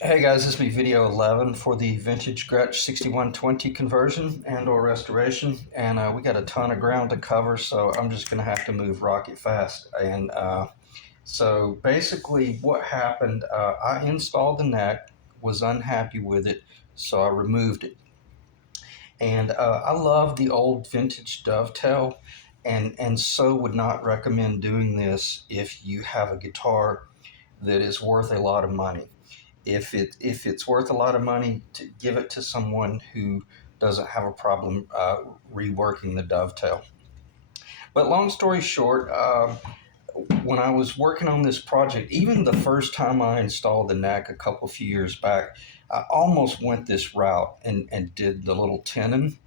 Hey guys, this will be video 11 for the vintage Gretsch 6120 conversion and or restoration, and we got a ton of ground to cover, so I'm just going to have to move rocket fast. So basically what happened, I installed the neck, was unhappy with it, so I removed it. And I love the old vintage dovetail, and so would not recommend doing this if you have a guitar that is worth a lot of money. If it's worth a lot of money, to give it to someone who doesn't have a problem reworking the dovetail. But long story short, when I was working on this project, even the first time I installed the neck a couple few years back, I almost went this route and did the little tenon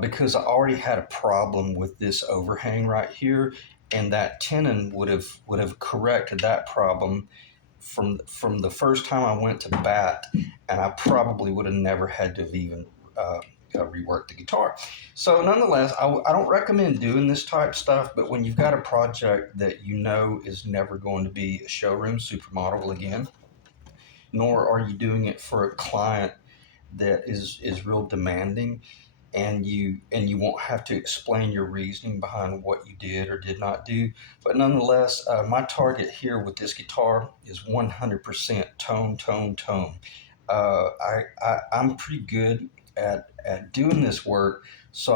because I already had a problem with this overhang right here, and that tenon would have corrected that problem from the first time I went to bat, and I probably would have never had to have even reworked the guitar. So nonetheless, I don't recommend doing this type stuff, but when you've got a project that you know is never going to be a showroom supermodel again, nor are you doing it for a client that is real demanding, and you won't have to explain your reasoning behind what you did or did not do. But nonetheless, my target here with this guitar is 100% tone, tone, tone. I'm pretty good at doing this work, so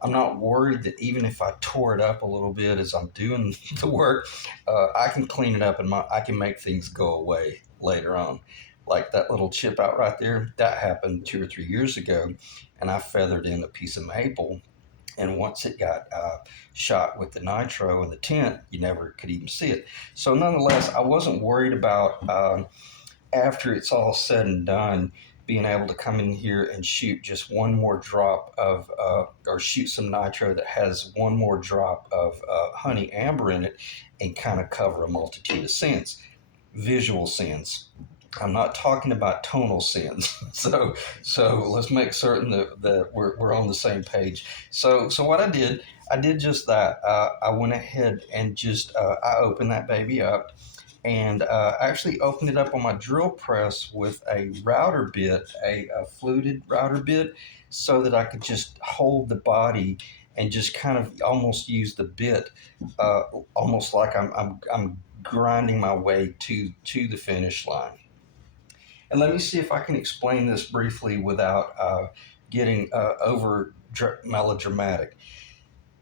I'm not worried that even if I tore it up a little bit as I'm doing the work, I can clean it up and I can make things go away later on. Like that little chip out right there, that happened 2 or 3 years ago, and I feathered in a piece of maple. And once it got shot with the nitro and the tint, you never could even see it. So, nonetheless, I wasn't worried about after it's all said and done, being able to come in here and shoot just one more drop of, or shoot some nitro that has one more drop of honey amber in it and kind of cover a multitude of sins, visual sins. I'm not talking about tonal sins. So let's make certain that we're on the same page. So what I did just that. I went ahead and just I opened that baby up, and actually opened it up on my drill press with a router bit, a fluted router bit, so that I could just hold the body and just kind of almost use the bit, uh, almost like I'm grinding my way to the finish line. And let me see if I can explain this briefly without getting over melodramatic.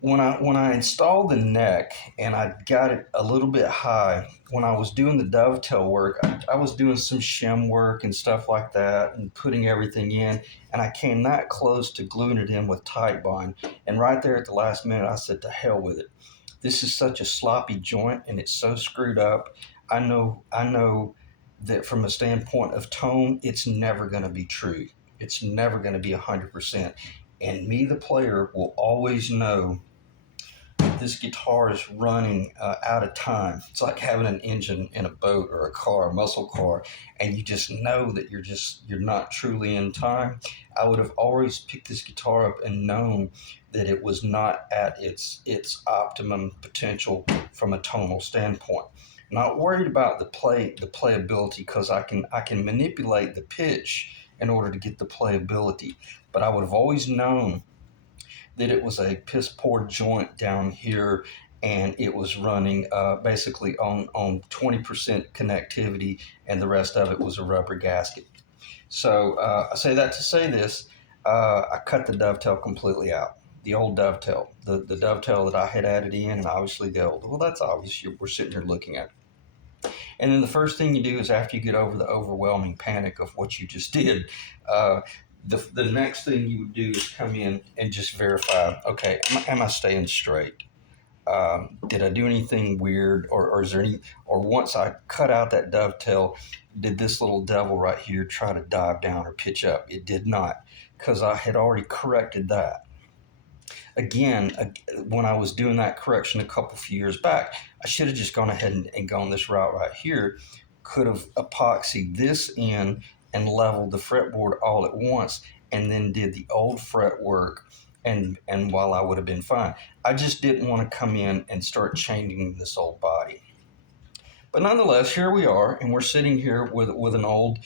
When I installed the neck and I got it a little bit high, when I was doing the dovetail work, I was doing some shim work and stuff like that and putting everything in, and I came that close to gluing it in with tight bond. And right there at the last minute, I said, "To hell with it. This is such a sloppy joint and it's so screwed up. I know that from a standpoint of tone, it's never going to be true. It's never going to be 100%. And me, the player, will always know this guitar is running out of time. It's like having an engine in a boat or a car, a muscle car, and you just know that you're not truly in time. I would have always picked this guitar up and known that it was not at its optimum potential from a tonal standpoint. Not worried about the playability, because I can manipulate the pitch in order to get the playability, but I would have always known that it was a piss poor joint down here, and it was running basically on 20% connectivity, and the rest of it was a rubber gasket. So I say that to say this: I cut the dovetail completely out. The old dovetail, the dovetail that I had added in, and obviously the old. Well, that's obvious. We're sitting here looking at it. And then the first thing you do is, after you get over the overwhelming panic of what you just did, uh, the next thing you would do is come in and just verify, okay, am I staying straight? Did I do anything weird, or is there any, or once I cut out that dovetail, did this little devil right here try to dive down or pitch up? It did not, because I had already corrected that. Again, when I was doing that correction a couple few years back, I should have just gone ahead and gone this route right here. Could have epoxied this in and leveled the fretboard all at once, and then did the old fret work, and while I would have been fine. I just didn't want to come in and start changing this old body. But nonetheless, here we are, and we're sitting here with an old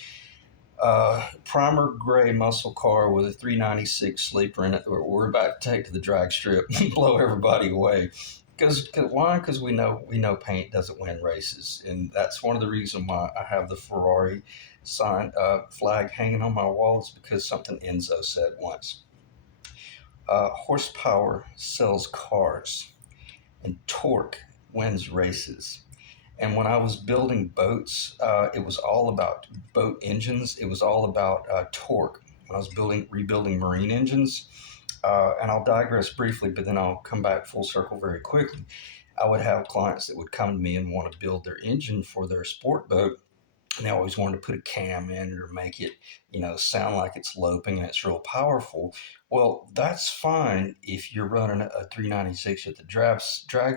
primer gray muscle car with a 396 sleeper in it that we're about to take to the drag strip and blow everybody away. Because why? Because we know paint doesn't win races, and that's one of the reasons why I have the Ferrari sign flag hanging on my wall. Is because something Enzo said once. Horsepower sells cars, and torque wins races. And when I was building boats, it was all about boat engines. It was all about torque. When I was rebuilding marine engines, and I'll digress briefly, but then I'll come back full circle very quickly. I would have clients that would come to me and want to build their engine for their sport boat, and they always wanted to put a cam in it or make it, sound like it's loping and it's real powerful. Well, that's fine if you're running a 396 at the drag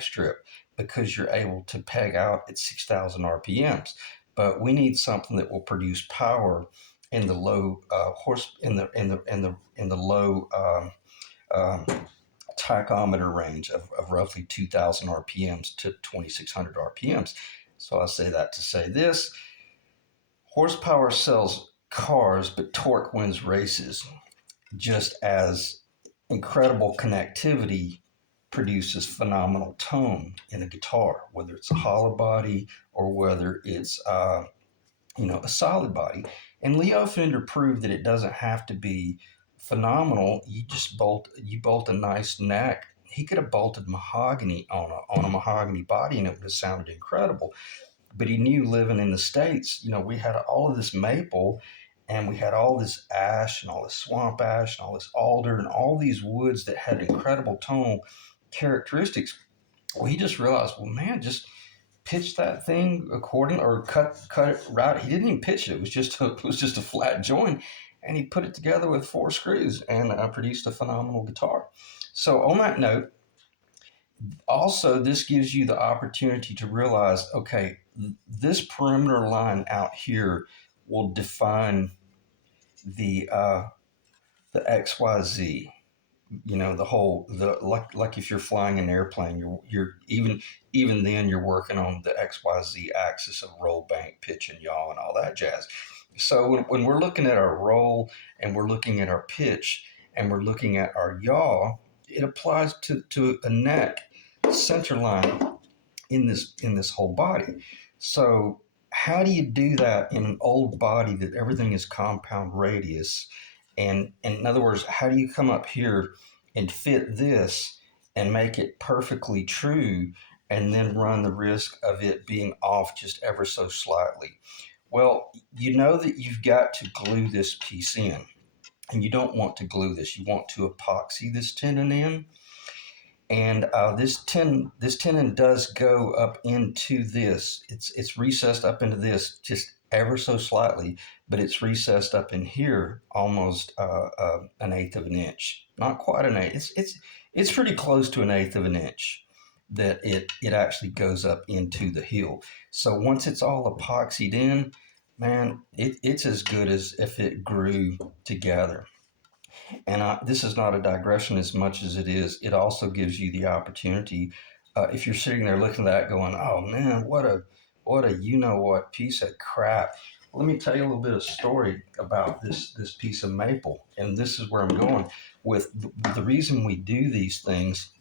strip because you're able to peg out at 6,000 RPMs. But we need something that will produce power in the low horse in the low um, tachometer range of roughly 2,000 RPMs to 2,600 RPMs. So I say that to say this: horsepower sells cars, but torque wins races, just as incredible connectivity produces phenomenal tone in a guitar, whether it's a hollow body or whether it's a solid body. And Leo Fender proved that it doesn't have to be phenomenal. You bolt a nice neck. He could have bolted mahogany on a mahogany body, and it would have sounded incredible. But he knew, living in the States, we had all of this maple, and we had all this ash and all this swamp ash and all this alder and all these woods that had incredible tonal characteristics. Well, he just realized, well, man, just pitch that thing according, or cut it right. He didn't even pitch it. It was just a flat joint, and he put it together with four screws and produced a phenomenal guitar. So on that note, also, this gives you the opportunity to realize, okay, this perimeter line out here will define the the XYZ. The whole, the like if you're flying an airplane, you're even then you're working on the XYZ axis of roll, bank, pitch, and yaw, and all that jazz. So when we're looking at our roll, and we're looking at our pitch, and we're looking at our yaw, it applies to a neck center line in this whole body. So how do you do that in an old body that everything is compound radius? And in other words, how do you come up here and fit this and make it perfectly true, and then run the risk of it being off just ever so slightly? Well, you know that you've got to glue this piece in, and you don't want to glue this. You want to epoxy this tenon in, and this tenon does go up into this. It's recessed up into this just ever so slightly, but it's recessed up in here almost an eighth of an inch. Not quite an eighth. It's pretty close to an eighth of an inch that it actually goes up into the heel. So once it's all epoxied in, man, it's as good as if it grew together. And this is not a digression as much as it also gives you the opportunity, if you're sitting there looking at that going, oh man, what a what piece of crap. Let me tell you a little bit of story about this piece of maple, and this is where I'm going with the reason we do these things.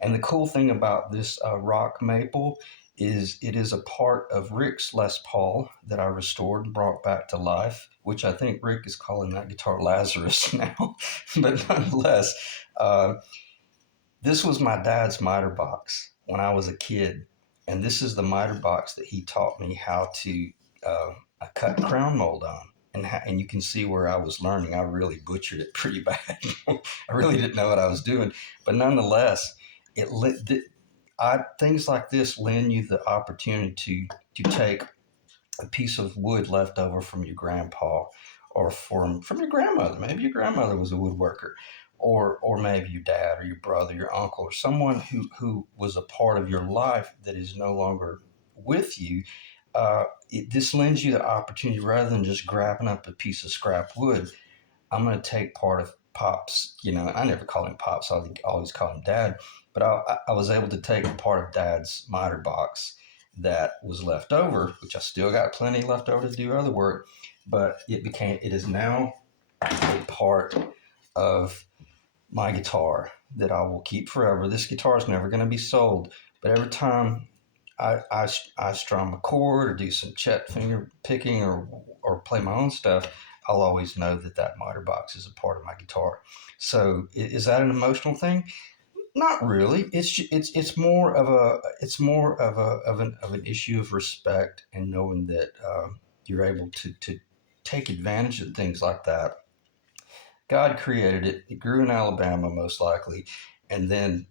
And the cool thing about this rock maple is it is a part of Rick's Les Paul that I restored and brought back to life, which I think Rick is calling that guitar Lazarus now. But nonetheless, uh, this was my dad's miter box when I was a kid. And this is the miter box that he taught me how to uh, cut crown mold on. And you can see where I was learning. I really butchered it pretty bad. I really didn't know what I was doing. But nonetheless, it things like this lend you the opportunity to take a piece of wood left over from your grandpa, or from your grandmother. Maybe your grandmother was a woodworker, or maybe your dad or your brother, your uncle, or someone who was a part of your life that is no longer with you. This lends you the opportunity, rather than just grabbing up a piece of scrap wood. I'm going to take part of Pops. I never called him Pops. I always called him Dad. But I was able to take part of Dad's miter box that was left over, which I still got plenty left over to do other work, but it is now a part of my guitar that I will keep forever. This guitar is never going to be sold, but every time I strum a chord or do some chet finger picking or play my own stuff, I'll always know that that miter box is a part of my guitar. So is that an emotional thing? Not really. It's more of an issue of respect and knowing that you're able to take advantage of things like that. God created it. It grew in Alabama, most likely, and then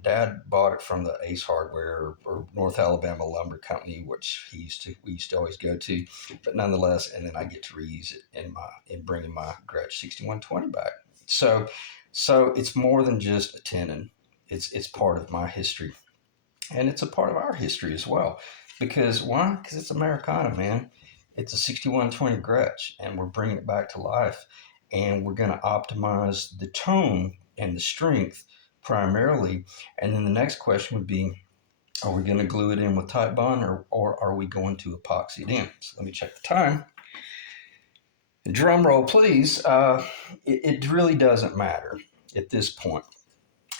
Dad bought it from the Ace Hardware or North Alabama Lumber Company, which we used to always go to. But nonetheless, and then I get to reuse it in bringing my Gretsch 6120 back. So it's more than just a tenon. It's part of my history, and it's a part of our history as well. Because why? Because it's Americana, man. It's a 6120 Gretsch, and we're bringing it back to life, and we're going to optimize the tone and the strength primarily. And then the next question would be, are we going to glue it in with Tite Bond, or are we going to epoxy it in? So let me check the time. Drum roll, please. It really doesn't matter at this point.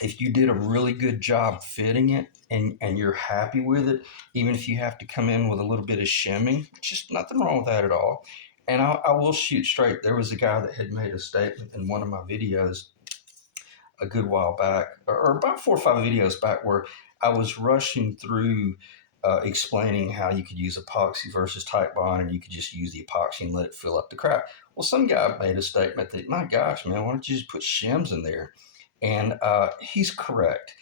If you did a really good job fitting it and you're happy with it, even if you have to come in with a little bit of shimming, just nothing wrong with that at all. And I will shoot straight. There was a guy that had made a statement in one of my videos a good while back, or about 4 or 5 videos back, where I was rushing through explaining how you could use epoxy versus Tite Bond, and you could just use the epoxy and let it fill up the crap. Well, some guy made a statement that, my gosh, man, why don't you just put shims in there? And he's correct.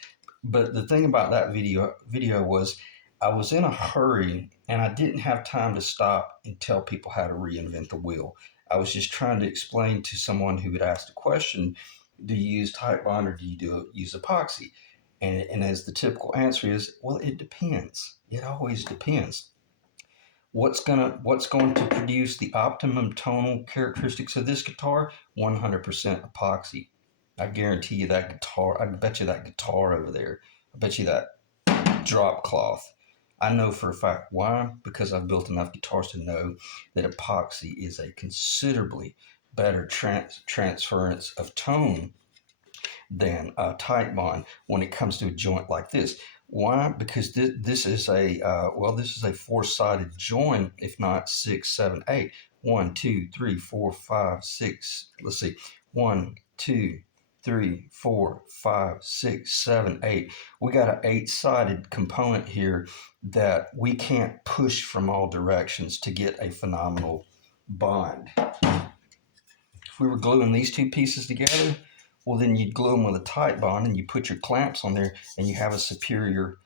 But the thing about that video was I was in a hurry and I didn't have time to stop and tell people how to reinvent the wheel. I was just trying to explain to someone who had asked a question, do you use Tite Bond or do you use epoxy? And as the typical answer is, well, it depends. It always depends. What's going to produce the optimum tonal characteristics of this guitar? 100% epoxy. I guarantee you that guitar. I bet you that guitar over there. I bet you that drop cloth. I know for a fact. Why? Because I've built enough guitars to know that epoxy is a considerably better transference of tone than Tite Bond when it comes to a joint like this. Why? Because this is a four-sided joint, if not 6, 7, 8. 1, 2, 3, 4, 5, 6. Let's see. 1, 2, 3, 4, 5, 6, 7, 8. We got an 8-sided component here that we can't push from all directions to get a phenomenal bond. If we were gluing these two pieces together, well, then you'd glue them with a Tite Bond and you put your clamps on there and you have a superior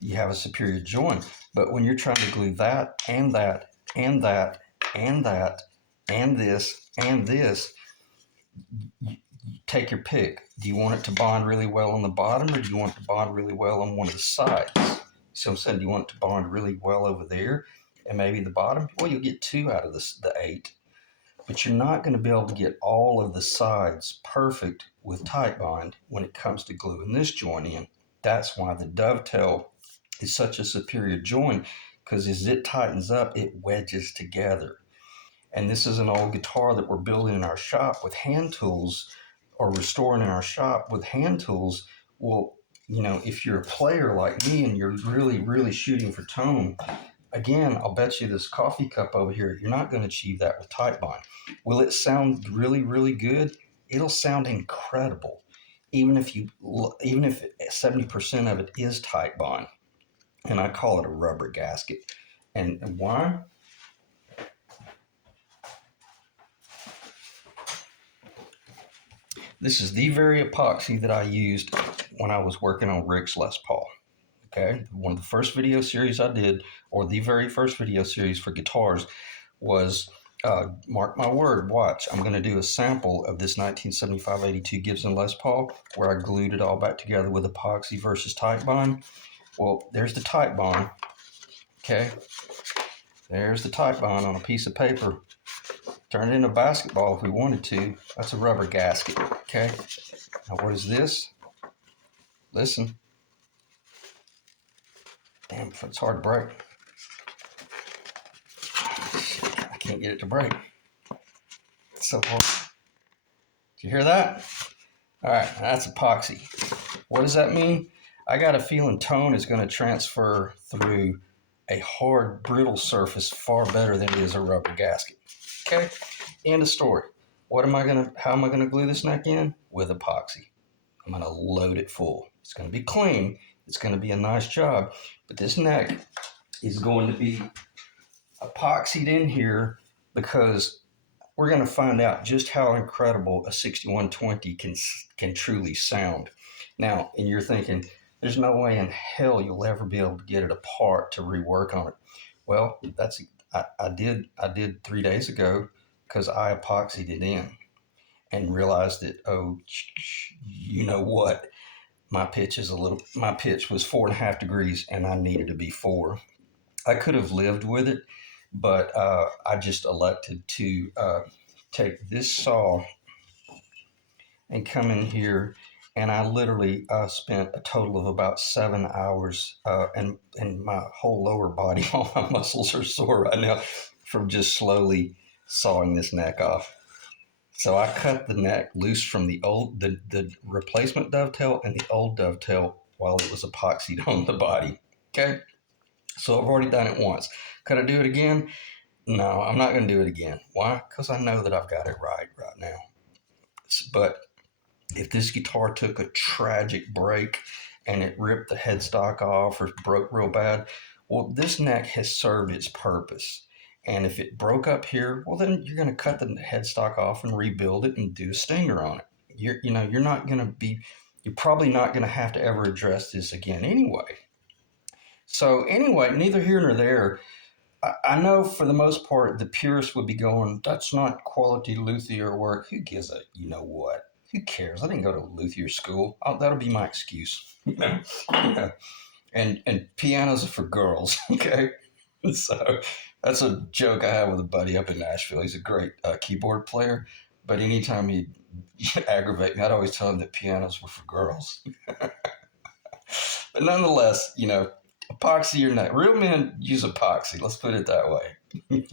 joint. But when you're trying to glue that and that and that and that and this and this, you take your pick. Do you want it to bond really well on the bottom, or do you want it to bond really well on one of the sides? So I'm saying, do you want it to bond really well over there and maybe the bottom? Well, you'll get 2 out of the 8. But you're not going to be able to get all of the sides perfect with Tite Bond when it comes to gluing this joint in. That's why the dovetail is such a superior joint, because as it tightens up, it wedges together. And this is an old guitar that we're building in our shop with hand tools, or restoring in our shop with hand tools. Well, if you're a player like me and you're really, really shooting for tone, again, I'll bet you this coffee cup over here, you're not going to achieve that with Tite Bond. Will it sound really, really good? It'll sound incredible, even if 70% of it is Tite Bond. And I call it a rubber gasket. And why? This is the very epoxy that I used when I was working on Rick's Les Paul. Okay, one of the first video series I did, or the very first video series for guitars, was mark my word, watch. I'm going to do a sample of this 1975-82 Gibson Les Paul where I glued it all back together with epoxy versus Tite Bond. Well, there's the Tite Bond. Okay, there's the Tite Bond on a piece of paper. Turn it into a basketball if we wanted to. That's a rubber gasket. Okay, now what is this? Listen. Damn, it's hard to break. I can't get it to break. It's so hard. Did you hear that? All right, that's epoxy. What does that mean? I got a feeling tone is going to transfer through a hard, brittle surface far better than it is a rubber gasket. Okay, end of story. How am I gonna glue this neck in? With epoxy. I'm gonna load it full. It's gonna be clean. It's gonna be a nice job, but this neck is going to be epoxied in here because we're going to find out just how incredible a 6120 can truly sound. Now, and you're thinking, there's no way in hell you'll ever be able to get it apart to rework on it. Well, I did 3 days ago because I epoxied it in and realized that, oh, you know what? My pitch was 4.5 degrees and I needed to be 4. I could have lived with it, but I just elected to take this saw and come in here, and I literally spent a total of about 7 hours, and my whole lower body, all my muscles are sore right now from just slowly sawing this neck off. So I cut the neck loose from the replacement dovetail and the old dovetail while it was epoxied on the body. Okay, so I've already done it once. Could I do it again? No, I'm not going to do it again. Why? Because I know that I've got it right now. But if this guitar took a tragic break and it ripped the headstock off or broke real bad, well, this neck has served its purpose. And if it broke up here, well, then you're going to cut the headstock off and rebuild it and do a stinger on it. You're probably not going to have to ever address this again anyway. So anyway, neither here nor there. I know for the most part, the purists would be going, that's not quality luthier work. Who gives a, you know what? Who cares? I didn't go to luthier school. That'll be my excuse. And pianos are for girls, okay? So that's a joke I have with a buddy up in Nashville. He's a great keyboard player, but anytime he aggravate me, I'd always tell him that pianos were for girls. But nonetheless, epoxy or not, real men use epoxy. Let's put it that way.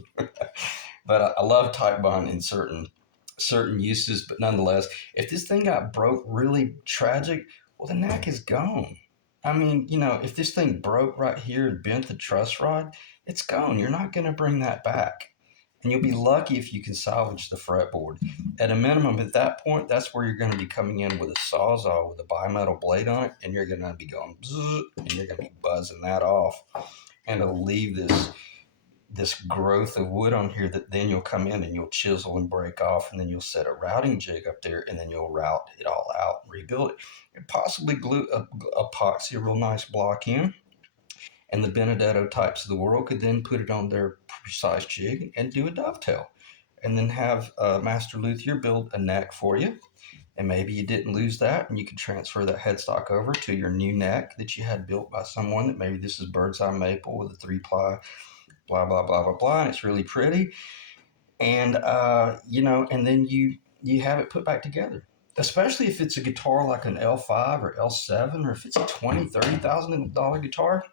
But I love type bond in certain uses. But nonetheless, if this thing got broke really tragic, well, the neck is gone. I mean, if this thing broke right here and bent the truss rod, it's gone. You're not going to bring that back. And you'll be lucky if you can salvage the fretboard. At a minimum, at that point, that's where you're going to be coming in with a sawzall with a bimetal blade on it, and you're going to be going bzzz, and you're going to be buzzing that off, and it'll leave this growth of wood on here that then you'll come in and you'll chisel and break off, and then you'll set a routing jig up there, and then you'll route it all out and rebuild it, and possibly glue epoxy a real nice block in. And the Benedetto types of the world could then put it on their precise jig and do a dovetail. And then have Master Luthier build a neck for you. And maybe you didn't lose that, and you could transfer that headstock over to your new neck that you had built by someone that maybe this is bird's eye maple with a 3-ply, blah, blah, blah, blah, blah, and it's really pretty. And, and then you have it put back together. Especially if it's a guitar like an L5 or L7, or if it's a $20,000, $30,000 guitar,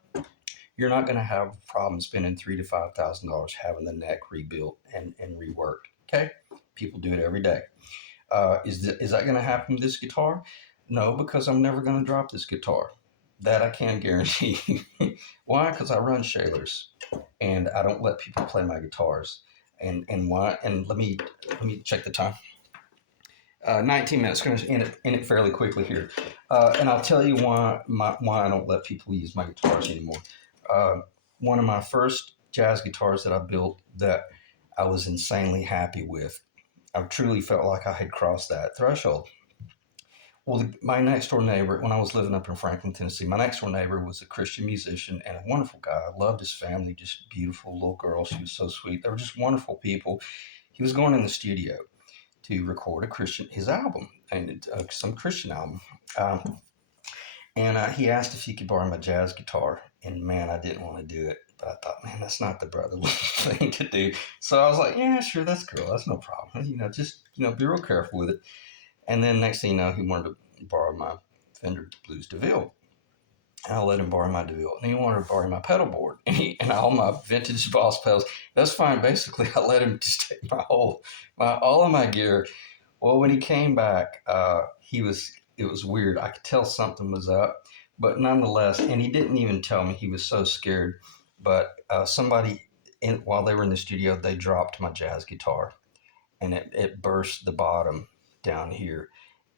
you're not going to have a problem spending $3,000 to $5,000 having the neck rebuilt and reworked. Okay, people do it every day. Is that going to happen with this guitar? No, because I'm never going to drop this guitar. That I can guarantee. Why? Because I run Shalers, and I don't let people play my guitars. And why? And let me check the time. 19 minutes. Going to end it fairly quickly here, and I'll tell you why I don't let people use my guitars anymore. One of my first jazz guitars that I built that I was insanely happy with. I truly felt like I had crossed that threshold. Well, my next door neighbor, when I was living up in Franklin, Tennessee, my next door neighbor was a Christian musician and a wonderful guy. I loved his family, just beautiful little girl. She was so sweet. They were just wonderful people. He was going in the studio to record his album, and some Christian album. And he asked if he could borrow my jazz guitar. And man, I didn't want to do it. But I thought, man, that's not the brotherly thing to do. So I was like, yeah, sure, that's cool. That's no problem. Just be real careful with it. And then next thing you know, he wanted to borrow my Fender Blues DeVille. And I let him borrow my DeVille. And he wanted to borrow my pedal board and all my vintage Boss pedals. That's fine. Basically, I let him just take all of my gear. Well, when he came back, it was weird. I could tell something was up, but nonetheless, and he didn't even tell me. He was so scared. But while they were in the studio, they dropped my jazz guitar, and it burst the bottom down here.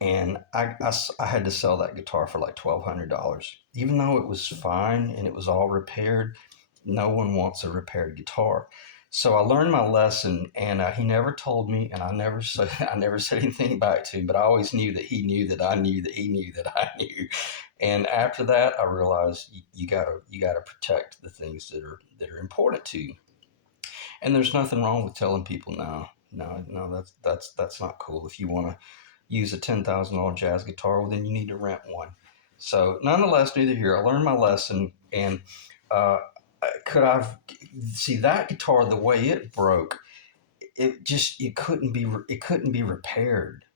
And I had to sell that guitar for like $1,200. Even though it was fine and it was all repaired, no one wants a repaired guitar. So I learned my lesson, and he never told me, and I never said anything back to him. But I always knew that he knew that I knew that he knew that I knew. And after that, I realized you gotta protect the things that are important to you. And there's nothing wrong with telling people no, that's not cool. If you want to use a $10,000 jazz guitar, well, then you need to rent one. So, nonetheless, neither here. I learned my lesson, and uh, could I see that guitar the way it broke? It couldn't be repaired,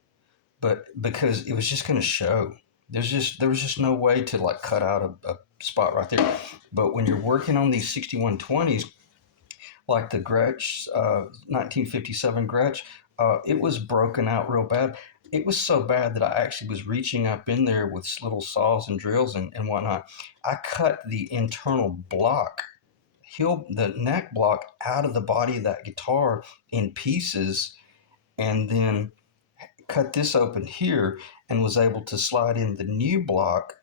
but because it was just going to show. There was just no way to like cut out a spot right there. But when you're working on these 6120s, like the Gretsch, 1957 Gretsch, it was broken out real bad. It was so bad that I actually was reaching up in there with little saws and drills and whatnot. I cut the internal block, the neck block out of the body of that guitar in pieces, and then cut this open here and was able to slide in the new block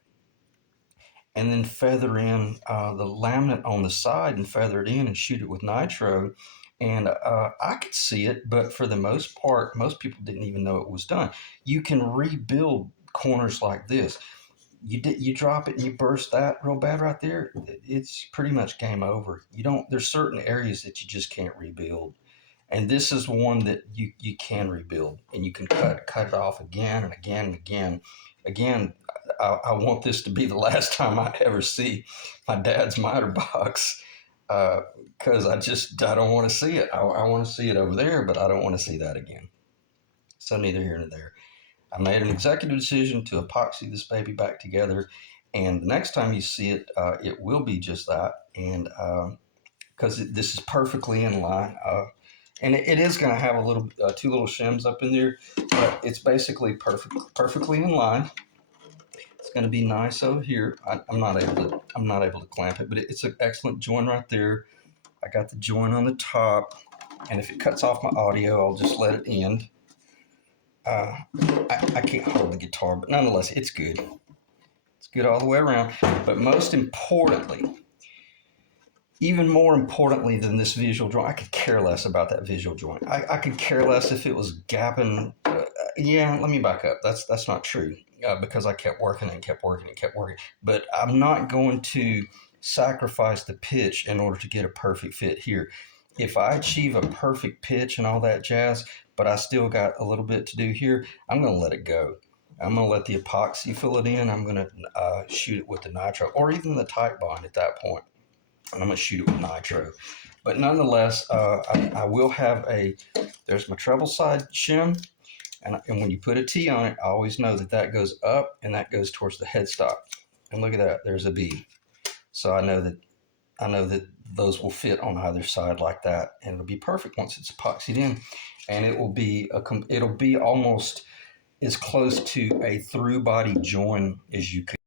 and then feather in the laminate on the side and feather it in and shoot it with nitro. And I could see it, but for the most part, most people didn't even know it was done. You can rebuild corners like this. You drop it and you burst that real bad right there. It's pretty much game over. You don't. There's certain areas that you just can't rebuild, and this is one that you can rebuild, and you can cut it off again and again and again. Again, I want this to be the last time I ever see my dad's miter box, because I don't want to see it. I want to see it over there, but I don't want to see that again. So neither here nor there. I made an executive decision to epoxy this baby back together, and the next time you see it, it will be just that. And because this is perfectly in line. And it is going to have a little two little shims up in there, but it's basically perfectly in line. It's going to be nice over here. I'm not able to clamp it, but it's an excellent joint right there. I got the joint on the top, and if it cuts off my audio, I'll just let it end. I can't hold the guitar, but nonetheless, it's good. It's good all the way around. But most importantly, even more importantly than this visual joint, I could care less about that visual joint. I could care less if it was gapping. Yeah, let me back up. That's not true, because I kept working and kept working and kept working. But I'm not going to sacrifice the pitch in order to get a perfect fit here. If I achieve a perfect pitch and all that jazz, but I still got a little bit to do here, I'm going to let it go. I'm going to let the epoxy fill it in. I'm going to shoot it with the nitro or even the tight bond at that point. And I'm going to shoot it with nitro. But nonetheless, I will have there's my treble side shim. And when you put a T on it, I always know that goes up and that goes towards the headstock. And look at that, there's a B. So I know that those will fit on either side like that, and it'll be perfect once it's epoxied in. And it'll be almost as close to a through body join as you could